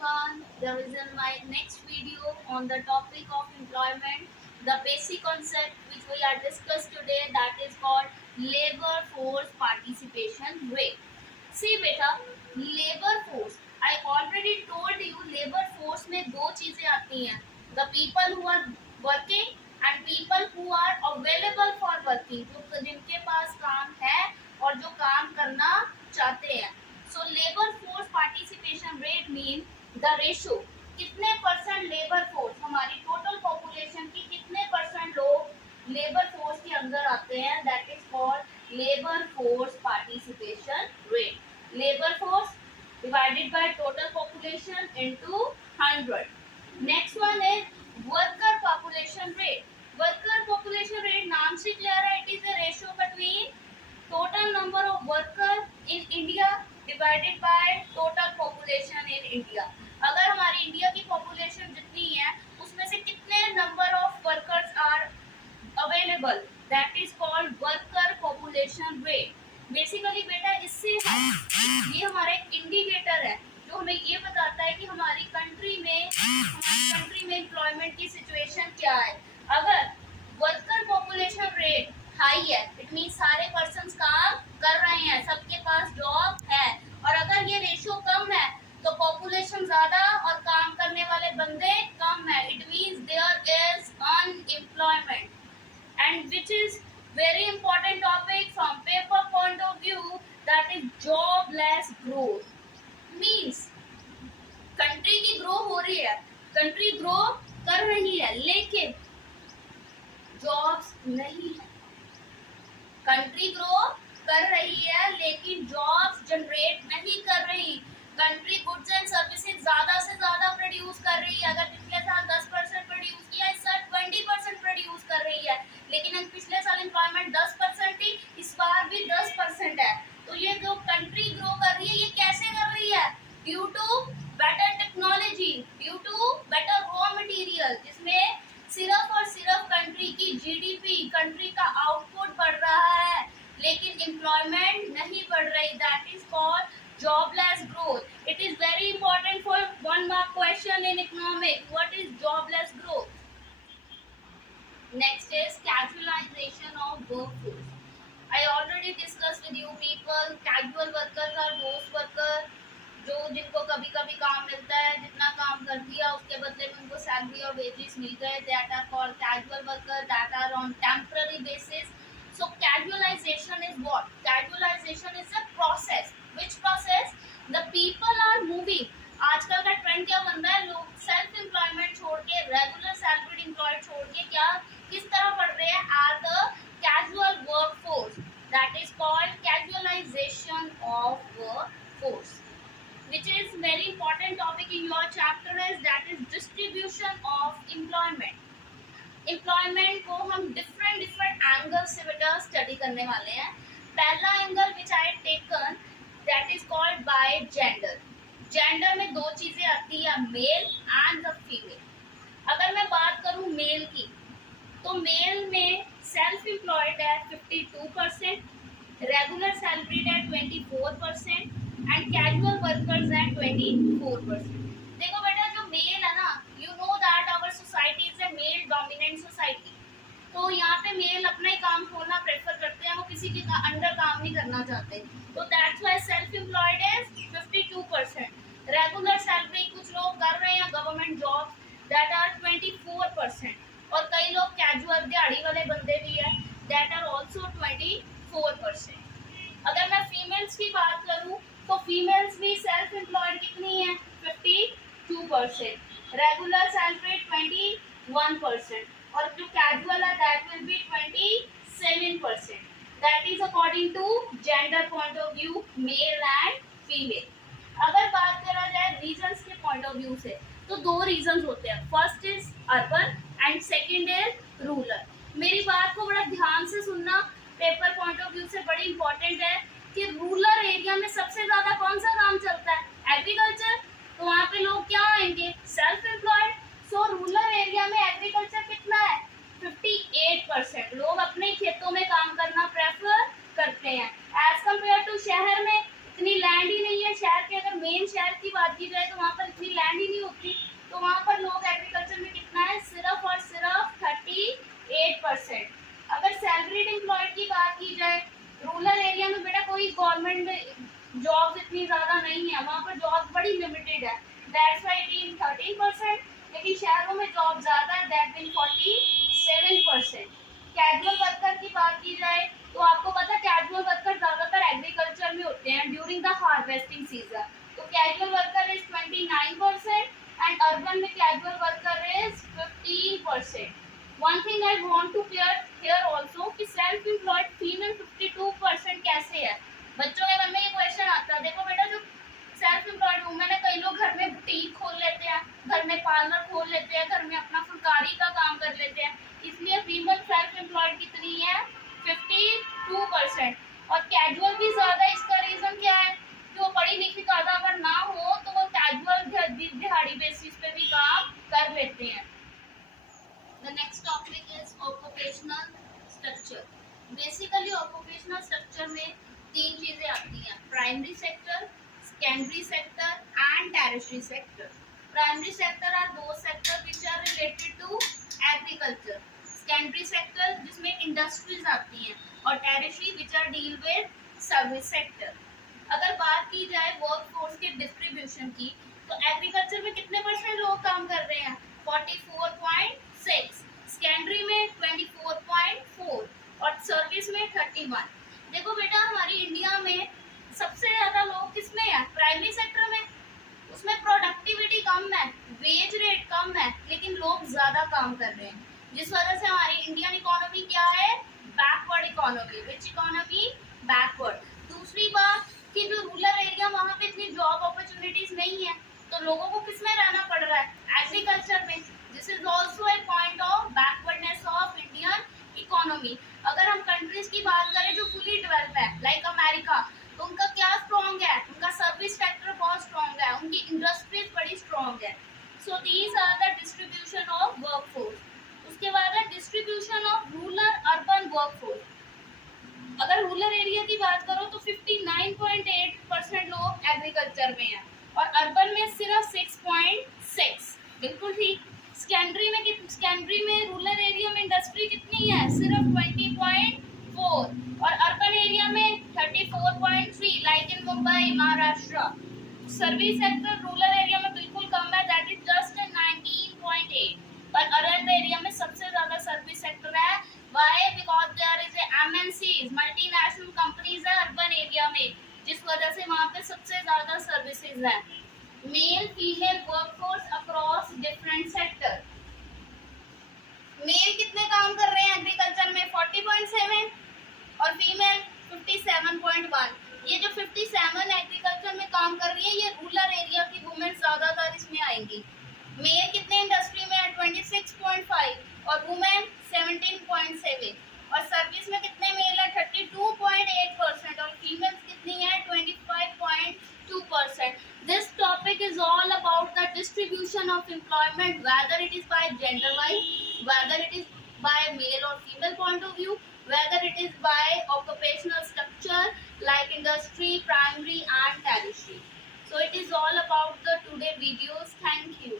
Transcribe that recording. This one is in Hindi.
everyone. There is in my next video on the topic of employment, the basic concept which we are discussed today, that is called labor force participation rate. See beta, labor force. I already told you labor force में दो चीजें आती हैं. The people who are working and people who are available for working. जो जिनके पास काम है और जो काम करना चाहते हैं. So labor force participation rate mean the ratio. कितने परसेंट लेबर फोर्स, हमारी टोटल पॉपुलेशन की कितने परसेंट लोग लेबर फोर्स के अंदर आते हैं, that is called labour force participation rate. Labour force divided by total population into 100. Next one is worker population rate. Worker population rate नाम से क्लियर है, it is the ratio between total number of worker in India divided by total population in India. अगर हमारी इंडिया की पॉपुलेशन जितनी है उसमें से कितने number of workers are available, that is called worker population rate. Basically बेटा इससे ये हमारा एक इंडिकेटर है जो हमें ये बताता है कि हमारी कंट्री में एम्प्लॉयमेंट की सिचुएशन क्या है. अगर वर्कर पॉपुलेशन रेट हाई है, इट मीन सारे पर्सन्स काम कर रहे हैं, सबके पास जॉब है. और अगर ये रेशियो कम है तो पॉपुलेशन ज्यादा और काम करने वाले बंदे कम है, it means there is unemployment. And which is very important topic from paper point of view, that is jobless growth. Means country की ग्रो हो रही है, कंट्री ग्रो कर रही है, लेकिन जॉब्स नहीं है. कंट्री ग्रो कर रही है लेकिन जॉब्स जनरेट नहीं कर रही. कंट्री गुड्स एंड सर्विसेज ज्यादा से ज्यादा प्रोड्यूस कर रही है. अगर पिछले साल 10% प्रोड्यूस किया, इस साल 20% प्रोड्यूस कर रही है, लेकिन पिछले साल एम्प्लॉयमेंट 10% थी, इस बार भी 10% है. तो ये जो कंट्री ग्रो कर रही है ये कैसे कर रही है? Due to better technology, due to better raw material, जिसमें सिर्फ और सिर्फ कंट्री की जीडीपी, कंट्री का आउटपुट बढ़ रहा है लेकिन एम्प्लॉयमेंट नहीं बढ़ रही. That is called jobless growth. It is very important for 1 mark question in economics. What is jobless growth? Next is casualisation of workforce. I already discussed with you people, casual workers are those workers जो जिनको कभी कभी काम मिलता है, जितना काम कर दिया उसके बदले में उनको सैलरी और वेजेस मिल गए, that are called casual worker, that are on temporary basis. So casualization is what? Casualization is a process. Which process? The people are moving. आजकल का ट्रेंड क्या बन रहा है, लोग सेल्फ एम्प्लॉयमेंट छोड़ के, रेगुलर सैलरीड एम्प्लॉयड छोड़ के क्या किस तरह बढ़ रहे हैं? Are the casual workforce. That is called casualization of workforce. Which is very important topic in your chapter is that is distribution of employment. Employment को हम different angles से बेटा study करने वाले हैं. पहला angle which I taken that is called by gender. Gender में दो चीजें आती है, male and the female. अगर मैं बात करूँ मेल की तो मेल में सेल्फ एम्प्लॉयड है 52%, रेगुलर सैलरीड है 24% एंड कैजुअल वर्कर्स हैं 24%. देखो बेटा जो मेल है ना, you know that our society is a male dominant society. तो यहाँ पे मेल अपना ही काम खोलना प्रेफर करते हैं, वो किसी के अंडर काम नहीं करना चाहते. तो that's why self employed is 52%. Regular salary कुछ लोग कर रहे हैं गवर्नमेंट जॉब, दैट आर 24%. और कई लोग कैजुअल दिहाड़ी वाले बंदे भी है, दैट आर ऑल्सो 24%. अगर मैं फीमेल्स की बात करूँ तो फीमेल्स भी सेल्फ एम्प्लॉयड कितनी है? 52%, रेगुलर सैलरी 21% और जो कैजुअल है that will be 27%. That is according to gender point of view, male and female. अगर बात करा जाए रीजंस के पॉइंट ऑफ व्यू से तो दो रीजंस होते हैं. First is urban and second is rural. मेरी बात को बड़ा ध्यान से सुनना, पेपर पॉइंट ऑफ व्यू से बड़ी इंपॉर्टेंट है कि रूरल एरिया में सबसे ज्यादा कौन सा काम चलता है? एग्रीकल्चर. तो वहाँ पे लोग क्या आएंगे? Self employed. सो रूरल एरिया में एग्रीकल्चर कितना है? 58%. लोग अपने खेतों में काम करना प्रेफर करते हैं एज कम्पेयर टू शहर में. इतनी लैंड ही नहीं है, शहर के अगर मेन शहर की बात की जाए तो वहाँ पर इतनी लैंड ही नहीं होती, तो वहाँ पर लोग एग्रीकल्चर में कितना है, सिर्फ और सिर्फ 38%। अगर सैलरीड एम्प्लॉयड की बात की जाए, रूरल एरिया में बेटा कोई गवर्नमेंट जॉब्स इतनी ज्यादा नहीं है, वहाँ पर जॉब बड़ी लिमिटेड है, दैट्स व्हाई इट इज 13%। लेकिन शहरों में जॉब ज्यादा है, दैट मीन 47%। कैजुअल वर्कर की बात की जाए तो आपको पता है कैजुअल वर्कर ज्यादातर एग्रीकल्चर में होते हैं ड्यूरिंग द हार्वेस्टिंग सीजन, तो casual worker is 29% and urban में casual worker is 15%। One thing I want to clear here also कि सेल्फ एम्प्लॉयड फीमेल 52% कैसे है। बच्चों के मन में ये क्वेश्चन आता है, देखो बेटा जो सेल्फ एम्प्लॉयड वुमेन है, कई लोग घर में बुटीक खोल लेते हैं, घर में पार्लर खोल लेते हैं, घर में अपना फुलकारी का काम कर लेते हैं, इसलिए फीमेल सेल्फ एम्प्लॉयड कितनी है, 52%। और कैजुअल भी ज्यादा, इसका रीजन क्या है, जो पढ़ी लिखी ज्यादा अगर ना हो तो वो कैजुअल दिहाड़ी बेसिस पे भी काम कर लेते हैं। The next topic is occupational structure. Basically occupational structure में तीन चीजें आती हैं, primary sector, secondary sector and tertiary sector. Primary sector are those sector which are related to agriculture, secondary sector जिसमें इंडस्ट्रीज आती हैं, और tertiary which are deal with service sector. अगर बात की जाए वर्कफोर्स के डिस्ट्रीब्यूशन की, तो एग्रीकल्चर में कितने परसेंट लोग काम कर रहे हैं, 44.6, सेकेंडरी में 24.4 और सर्विस में 31। देखो बेटा हमारी इंडिया में सबसे ज्यादा लोग किसमें है, प्राइमरी सेक्टर में, उसमें प्रोडक्टिविटी कम है, वेज रेट कम है, लेकिन लोग ज्यादा काम कर रहे हैं, जिस वजह से हमारी इंडियन इकोनॉमी क्या है, बैकवर्ड इकोनॉमी। विच इकोनॉमी, बैकवर्ड। दूसरी बात कि जो रूरल एरिया वहाँ पे इतनी जॉब अपॉर्चुनिटीज नहीं है, तो लोगों को किसमें रहना पड़ रहा है, एग्रीकल्चर में। This is also a point of backwardness of Indian economy. अगर हम कंट्रीज की बात करें जो फुली डेवलप है, लाइक अमेरिका, तो उनका क्या स्ट्रॉन्ग है, उनका सर्विस सेक्टर बहुत स्ट्रॉन्ग है, उनकी इंडस्ट्रीज बड़ी स्ट्रॉन्ग है। So these are the distribution of workforce. उसके बाद है distribution of rural urban workforce. अगर रूरल एरिया की बात करो तो 59.8% लोग एग्रीकल्चर में हैं और अर्बन में सिर्फ 6.6, बिल्कुल ठीक। सेकेंडरी में रूरल एरिया में इंडस्ट्री कितनी है, सिर्फ 20.4 और अर्बन एरिया में 34.3, like in Mumbai Maharashtra. Service sector rural area में बिल्कुल कम है, दैट इज जस्ट 19.8, पर अर्बन एरिया में सबसे ज्यादा सर्विस सेक्टर है। Why? Because there is a MNCs, multinational companies है अर्बन एरिया में, जिस वजह से वहाँ पे सबसे ज्यादा सर्विसेज है। Male female workforce across different sector. Male कितने काम कर रहे हैं एग्रीकल्चर में, 40.7 और फीमेल 57.1। ये जो 57 एग्रीकल्चर में काम कर रही है, ये रूरल एरिया की वुमेन ज्यादातर इसमें आएंगी। मेल कितने इंडस्ट्री में है, 26.5 और वुमेन 17.7। और सर्विस में कितने मेल है, 32.8% और फीमेल्स कितनी है, 25.2%। This topic is all about the distribution of employment, whether it is by gender wise, whether it is by male और female point of view, whether it is by occupational structure like industry, primary and tertiary. So it is all about the today videos. Thank you.